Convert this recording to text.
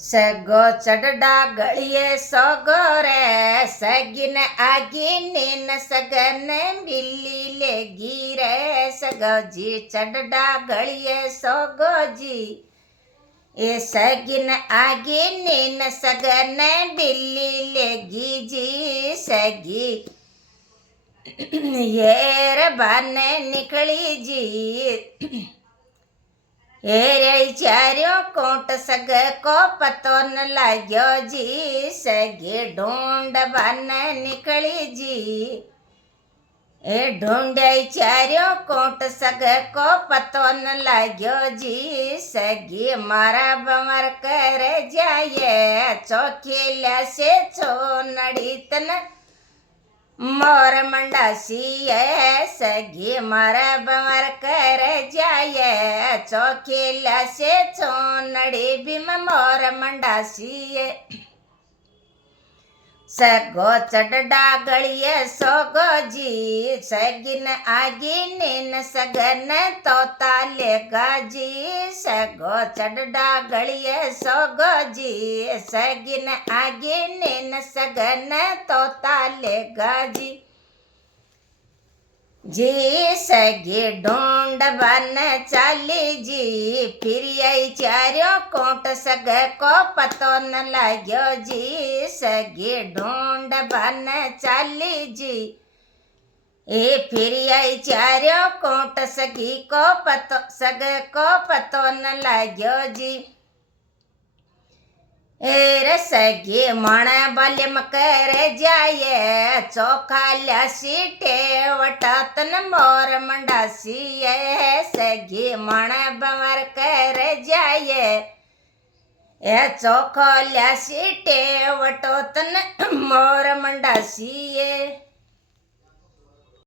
सगो चढ़ा गलिए सोगो रे सगिन आगिन न सगन बिल्ली लेगी रे सगो जी चढ़ा गलिए सोगो जी ए सगिन आगिन न सगन बिल्ली लेगी जी सगी येर बाने निकली जी हेरे चारों कोट सग को पतो न लाग्यो जी सगे ढूंढ बन निकली जी ए ढूंढे चारों कोट सग को पतो न लाग्यो जी सगी मारा बमर कर जाए चौकीला से छो नड़ीतन मोर मंडासी सगी मारा बमर कर जाए चौकीला से छोनड़ी बिम मोर मंडासी सगो चढ़ा गलिए सोगो जी सगिन आगिन न सगन तोता लेगा जी सगो चढ़ा गलिए सोगो जी सगिन आगिन न सगन तोता लेगा जी जी सगी ढूंढ बन चाली जी फिर यही चारों कोट सग को पतो न लाग्यो जी सगी ढूंढ बन चाली जी ए फिर यही चारों कोट सगी को पतो सग को पतो न लाग्यो जी ए सगी मण बलिम कर जाए चौखा सीटे वटातन मोर मंडासी सगी मण बमर कर जाए ए चौखो सीटे वटोतन मोर मंडासी